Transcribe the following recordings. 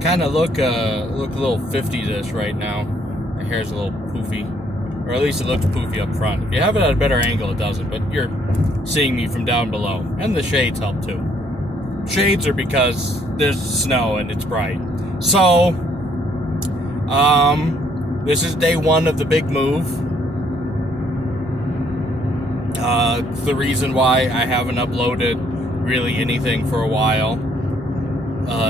kind of look a little 50s-ish right now. My hair's a little poofy, or at least it looks poofy up front. If you have it at a better angle, it doesn't. But you're seeing me from down below, and the shades help too. Shades are because there's snow and it's bright. So, this is day one of the big move. The reason why I haven't uploaded really anything for a while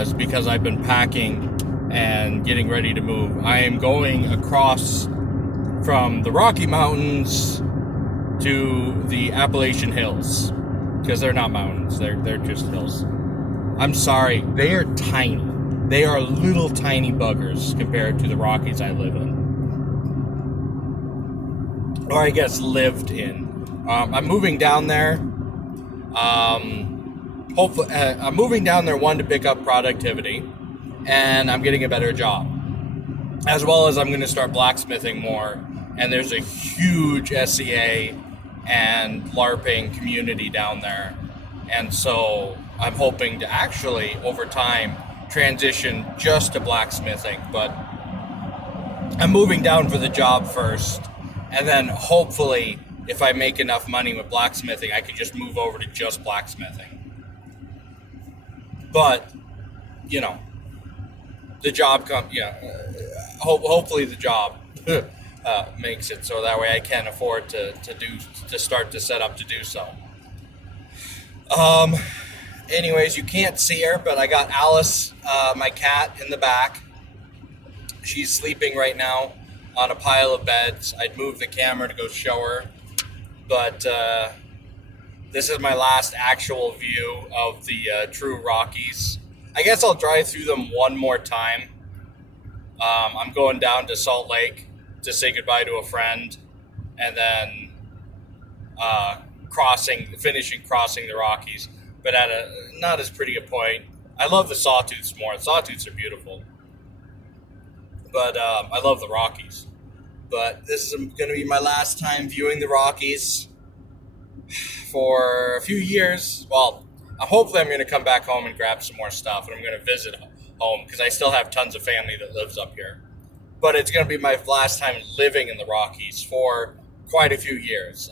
is because I've been packing and getting ready to move. I am going across from the Rocky Mountains to the Appalachian Hills, because they're not mountains, they're just hills. I'm sorry, they are tiny. They are little tiny buggers compared to the Rockies I live in. Or I guess lived in. I'm moving down there. Hopefully, I'm moving down there, one, to pick up productivity, and I'm getting a better job. As well as I'm going to start blacksmithing more. And there's a huge SCA and LARPing community down there. And so I'm hoping to actually, over time, transition just to blacksmithing. But I'm moving down for the job first. And then hopefully, if I make enough money with blacksmithing, I could just move over to just blacksmithing. But, you know, the job hopefully the job makes it so that way I can afford to start to set up to do so. Anyways, you can't see her, but I got Alice, my cat, in the back. She's sleeping right now on a pile of beds. I'd move the camera to go show her, but this is my last actual view of the true Rockies. I guess I'll drive through them one more time. I'm going down to Salt Lake to say goodbye to a friend, and then finishing crossing the Rockies, but at a not as pretty a point. I love the Sawtooths more. The Sawtooths are beautiful, but I love the Rockies. But this is going to be my last time viewing the Rockies for a few years. Well, hopefully I'm going to come back home and grab some more stuff, and I'm going to visit home because I still have tons of family that lives up here. But it's going to be my last time living in the Rockies for quite a few years.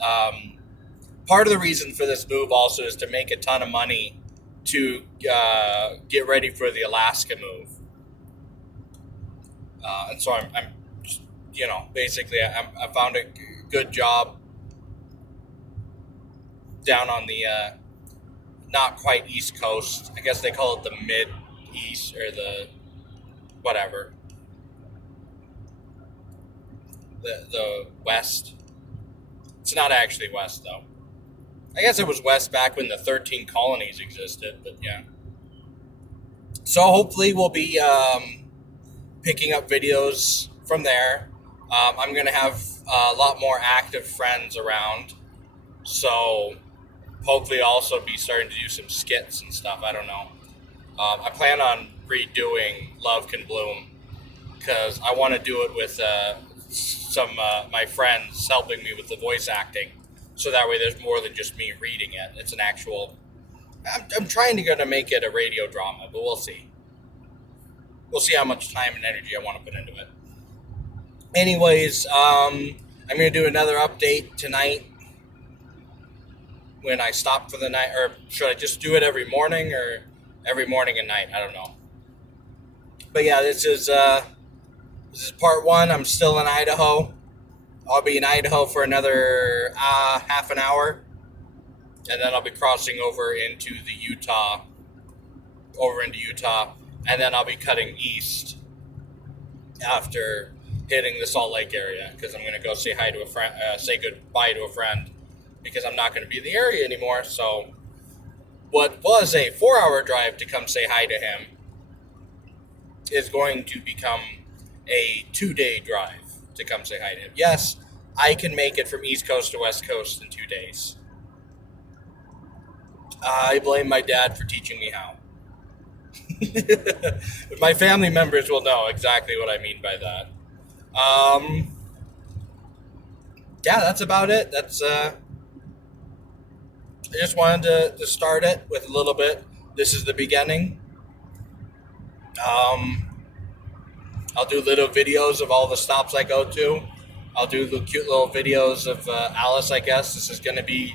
Part of the reason for this move also is to make a ton of money to get ready for the Alaska move. And so I'm just, basically I found a good job down on the not quite East Coast. I guess they call it the Mid-East or the whatever. The West. It's not actually West, though. I guess it was West back when the 13 colonies existed, but yeah. So hopefully we'll be picking up videos from there. I'm going to have a lot more active friends around. So hopefully also be starting to do some skits and stuff. I don't know. I plan on redoing Love Can Bloom because I want to do it with some my friends helping me with the voice acting. So that way there's more than just me reading it. It's an actual... I'm trying to make it a radio drama, but we'll see. We'll see how much time and energy I want to put into it. Anyways, I'm going to do another update tonight when I stop for the night. Or should I just do it every morning or every morning and night? I don't know. But yeah, this is part one. I'm still in Idaho. I'll be in Idaho for another half an hour. And then I'll be crossing over into Utah. And then I'll be cutting east after hitting the Salt Lake area. Because I'm going to go say hi to a friend, say goodbye to a friend. Because I'm not going to be in the area anymore. So what was a 4-hour drive to come say hi to him is going to become a 2-day drive to come say hi to him. Yes, I can make it from East Coast to West Coast in 2 days. I blame my dad for teaching me how. My family members will know exactly what I mean by that. Yeah, that's about it. I just wanted to start it with a little bit. This is the beginning. I'll do little videos of all the stops I go to. I'll do the cute little videos of Alice, I guess. This is going to be,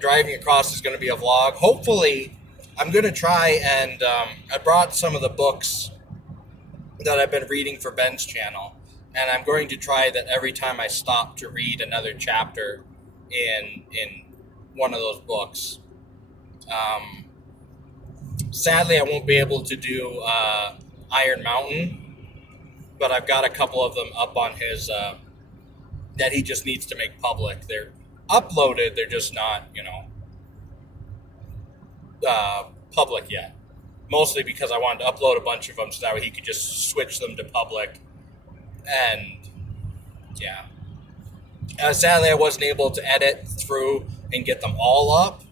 driving across is going to be a vlog. Hopefully, I'm going to try and, I brought some of the books that I've been reading for Ben's channel. And I'm going to try that every time I stop to read another chapter in one of those books. Sadly, I won't be able to do Iron Mountain, but I've got a couple of them up on his that he just needs to make public. They're uploaded, they're just not, public yet. Mostly because I wanted to upload a bunch of them so that way he could just switch them to public. And yeah. Sadly, I wasn't able to edit through and get them all up.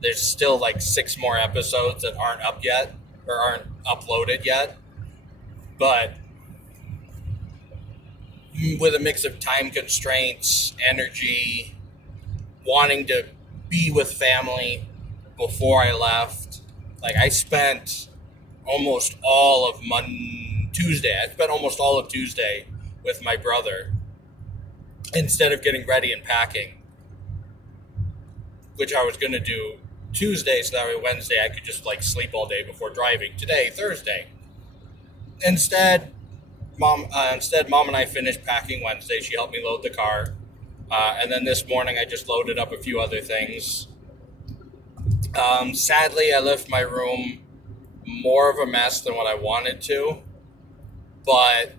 There's still like 6 more episodes that aren't up yet or aren't uploaded yet. But with a mix of time constraints, energy, wanting to be with family before I left, like I spent almost all of Tuesday. I spent almost all of Tuesday with my brother instead of getting ready and packing, which I was going to do Tuesday so that way Wednesday I could just like sleep all day before driving. Today, Thursday. Instead, Mom and I finished packing Wednesday. She helped me load the car. And then this morning I just loaded up a few other things. Sadly, I left my room more of a mess than what I wanted to. But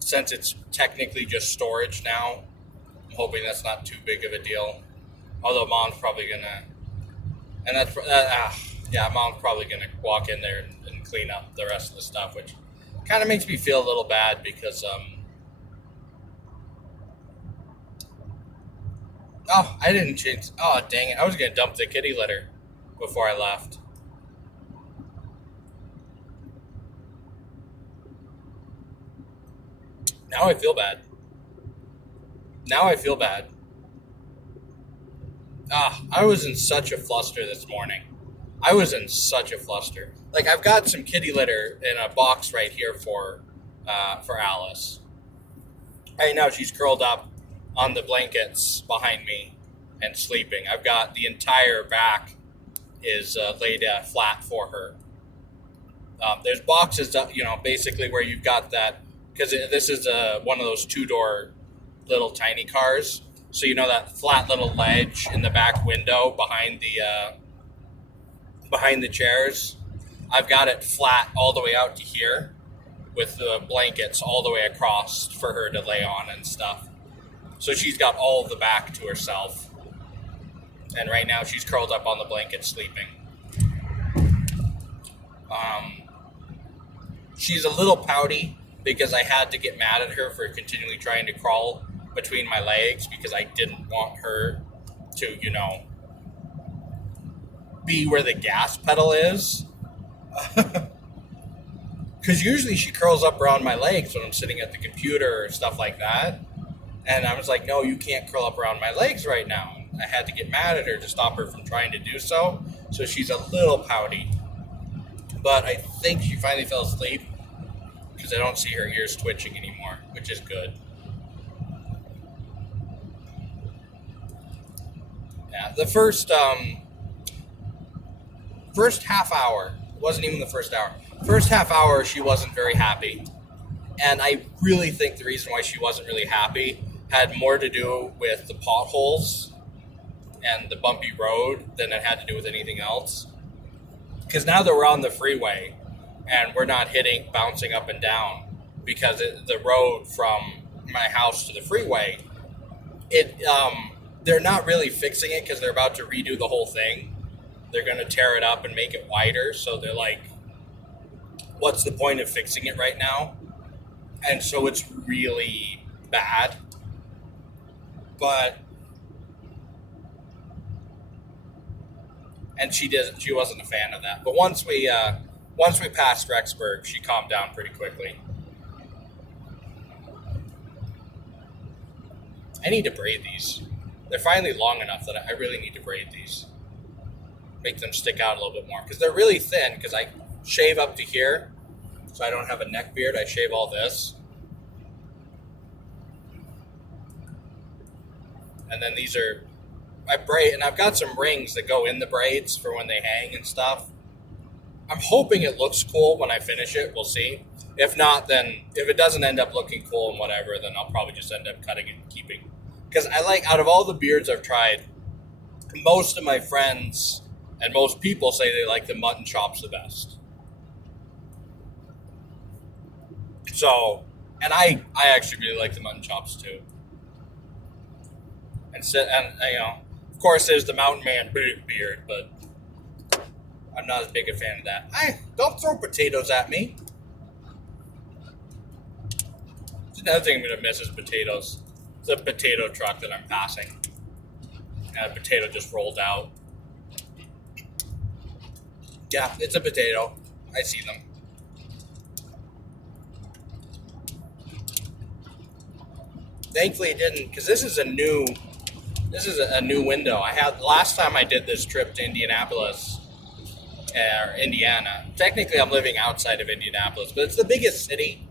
since it's technically just storage now, I'm hoping that's not too big of a deal. Although Mom's probably gonna, and Mom's probably gonna walk in there and clean up the rest of the stuff, which kind of makes me feel a little bad because, I didn't change. Oh, dang it! I was gonna dump the kitty litter before I left. Now I feel bad. I was in such a fluster this morning. Like I've got some kitty litter in a box right here for Alice. Right now she's curled up on the blankets behind me and sleeping. I've got the entire back is laid flat for her. There's boxes, basically where you've got that, because this is one of those 2-door little tiny cars. So that flat little ledge in the back window behind the chairs. I've got it flat all the way out to here with the blankets all the way across for her to lay on and stuff. So she's got all of the back to herself. And right now she's curled up on the blanket sleeping. She's a little pouty because I had to get mad at her for continually trying to crawl between my legs because I didn't want her to, be where the gas pedal is. Because usually she curls up around my legs when I'm sitting at the computer or stuff like that. And I was like, no, you can't curl up around my legs right now. I had to get mad at her to stop her from trying to do so. So she's a little pouty. But I think she finally fell asleep because I don't see her ears twitching anymore, which is good. Yeah, the first half hour, it wasn't even the first hour. First half hour, she wasn't very happy. And I really think the reason why she wasn't really happy had more to do with the potholes and the bumpy road than it had to do with anything else. Because now that we're on the freeway and we're not bouncing up and down, because the road from my house to the freeway, they're not really fixing it because they're about to redo the whole thing. They're going to tear it up and make it wider. So they're like, what's the point of fixing it right now? And so it's really bad. And she wasn't a fan of that. But once we passed Rexburg, she calmed down pretty quickly. I need to braid these. They're finally long enough that I really need to braid these. Make them stick out a little bit more. Because they're really thin, because I shave up to here. so I don't have a neck beard. I shave all this. And then these are, I braid, and I've got some rings that go in the braids for when they hang and stuff. I'm hoping it looks cool when I finish it. We'll see. If not, then if it doesn't end up looking cool and whatever, then I'll probably just end up cutting it and keeping. Because I like, out of all the beards I've tried, most of my friends and most people say they like the mutton chops the best. So, and I actually really like the mutton chops too. And you know, of course, there's the mountain man beard, but I'm not as big a fan of that. Don't throw potatoes at me. Another thing I'm gonna miss is potatoes. It's a potato truck that I'm passing, and a potato just rolled out. Yeah, it's a potato. I see them. Thankfully, it didn't, because this is a new window. I had last time I did this trip to Indianapolis, or Indiana. Technically, I'm living outside of Indianapolis, but it's the biggest city.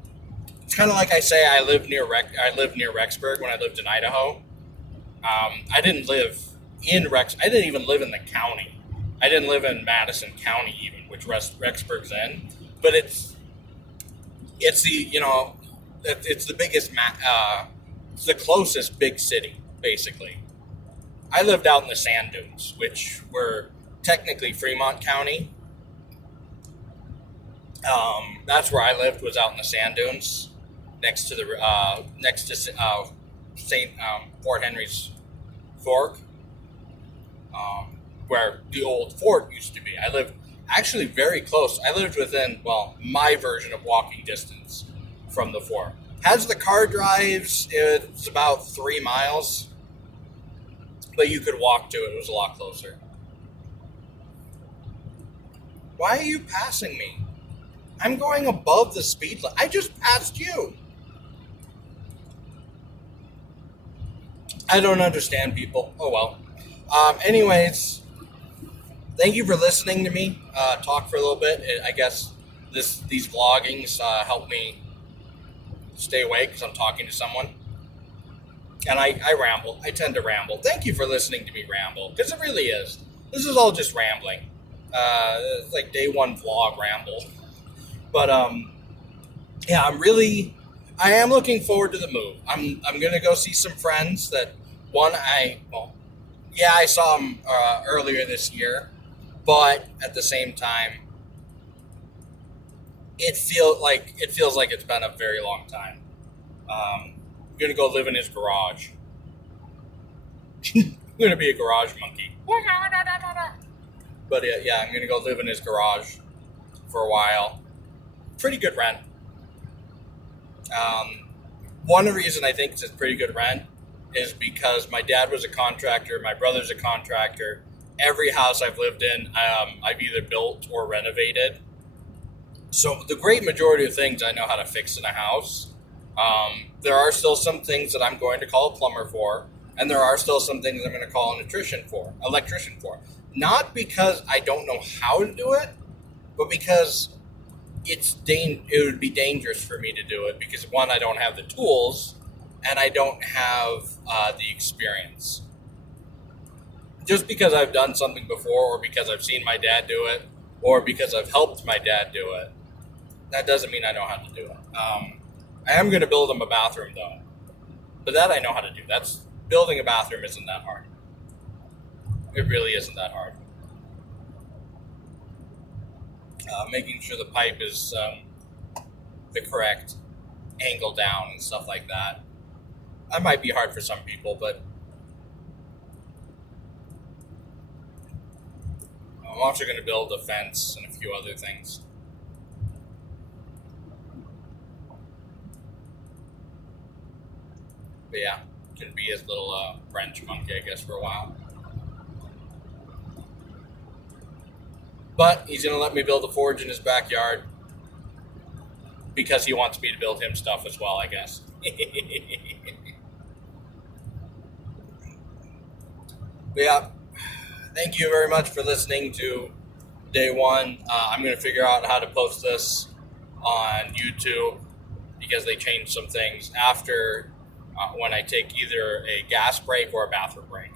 It's kind of like I say I lived near Rexburg when I lived in Idaho. I didn't live in Rex. I didn't even live in the county. I didn't live in Madison County even, which Rexburg's in. But it's the, you know, it's the biggest it's the closest big city basically. I lived out in the sand dunes, which were technically Fremont County. That's where I lived, was out in the sand dunes, next to Fort Henry's Fork, where the old fort used to be. I lived actually very close. I lived within, well, my version of walking distance from the fort. As the car drives, it's about 3 miles, but you could walk to it. It was a lot closer. Why are you passing me? I'm going above the speed limit. I just passed you. I don't understand people. Oh well. Anyways, thank you for listening to me talk for a little bit. I guess these vloggings help me stay awake because I'm talking to someone. And I ramble. I tend to ramble. Thank you for listening to me ramble, because it really is. This is all just rambling. It's like day one vlog ramble. But yeah, I am looking forward to the move. I'm gonna go see some friends that I saw them earlier this year, but at the same time, it feels like it's been a very long time. I'm gonna go live in his garage. I'm gonna be a garage monkey. But yeah, I'm gonna go live in his garage for a while. Pretty good rent. One reason I think it's pretty good rent is because my dad was a contractor, my brother's a contractor. Every house I've lived in, I've either built or renovated. So the great majority of things I know how to fix in a house. There are still some things that I'm going to call a plumber for, and there are still some things I'm going to call an electrician for. Not because I don't know how to do it, but because it would be dangerous for me to do it, because one, I don't have the tools, and I don't have the experience. Just because I've done something before, or because I've seen my dad do it, or because I've helped my dad do it, that doesn't mean I know how to do it. I am going to build him a bathroom though, but that I know how to do. Building a bathroom isn't that hard. It really isn't that hard. Making sure the pipe is the correct angle down and stuff like that. That might be hard for some people, but I'm also going to build a fence and a few other things. But yeah, going to be his little French monkey, I guess, for a while. But he's going to let me build a forge in his backyard because he wants me to build him stuff as well, I guess. But yeah, thank you very much for listening to day one. I'm going to figure out how to post this on YouTube because they changed some things after when I take either a gas break or a bathroom break.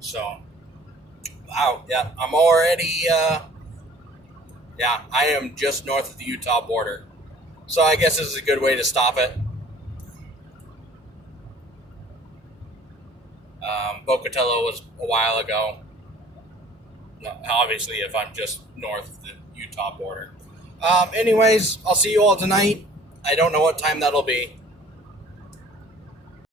So, wow, yeah, I'm already, I am just north of the Utah border. So I guess this is a good way to stop it. Pocatello was a while ago. Obviously, if I'm just north of the Utah border. Anyways, I'll see you all tonight. I don't know what time that'll be.